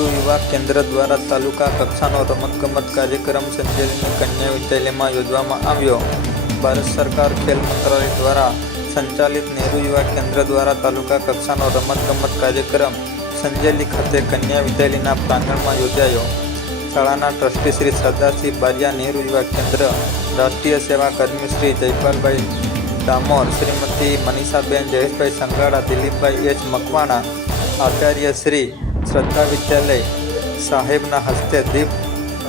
નહેરુ યુવા કેન્દ્ર દ્વારા તાલુકા કક્ષાનો રમતગમત કાર્યક્રમ સંજેલીની કન્યા વિદ્યાલયમાં યોજવામાં આવ્યો. ભારત સરકાર ખેલ મંત્રાલય દ્વારા સંચાલિત નહેરુ યુવા કેન્દ્ર દ્વારા તાલુકા કક્ષાનો રમતગમત કાર્યક્રમ સંજેલી ખાતે કન્યા વિદ્યાલયના પ્રાંગણમાં યોજાયો. શાળાના ટ્રસ્ટી શ્રી સરદારસિંહ બારિયા નહેરુ યુવા કેન્દ્ર, રાષ્ટ્રીય સેવા કર્મી શ્રી જયપાલભાઈ ડામોર, શ્રીમતી મનીષાબેન જયેશભાઈ સંગાડા, દિલીપભાઈ એચ મકવાણા, આચાર્ય શ્રી શ્રદ્ધા વિદ્યાલય સાહેબના હસ્તે દીપ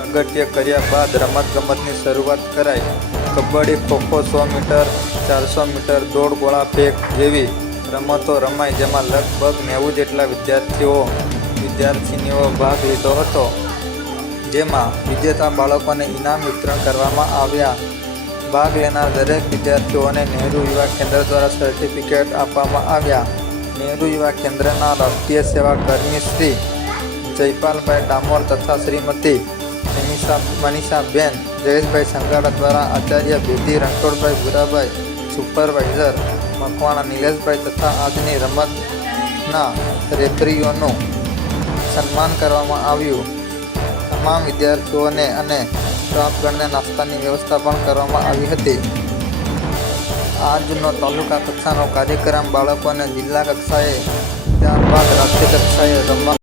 અગત્ય કર્યા બાદ રમતગમતની શરૂઆત કરાઈ. કબડ્ડી, ખોખો સો મીટર, ચારસો મીટર, દોડ, ગોળા, ફેંક જેવી રમતો રમાઈ, જેમાં લગભગ નેવું જેટલા વિદ્યાર્થીઓ વિદ્યાર્થીનીઓ ભાગ લીધો હતો. જેમાં વિજેતા બાળકોને ઇનામ વિતરણ કરવામાં આવ્યા. ભાગ લેનાર દરેક વિદ્યાર્થીઓને નહેરુ યુવા કેન્દ્ર દ્વારા સર્ટિફિકેટ આપવામાં આવ્યા. નહેરુ યુવા કેન્દ્રના રાષ્ટ્રીય સેવા કર્મી શ્રી જયપાલભાઈ ડામોર તથા શ્રીમતી મનીષા મનીષાબેન, જયેશભાઈ સંગાડા દ્વારા આચાર્ય બેદી રણછોડભાઈ ભુરાભાઈ, સુપરવાઇઝર મકવાણા નિલેશભાઈ તથા આજની રમતના રેફરીઓનું સન્માન કરવામાં આવ્યું. તમામ વિદ્યાર્થીઓને અને સ્ટાફગણને નાસ્તાની વ્યવસ્થા પણ કરવામાં આવી હતી. આજનો તાલુકા કક્ષાનો કાર્યક્રમ બાળકોને જિલ્લા કક્ષાએ ત્યારબાદ રાષ્ટ્રીય કક્ષાએ રમવા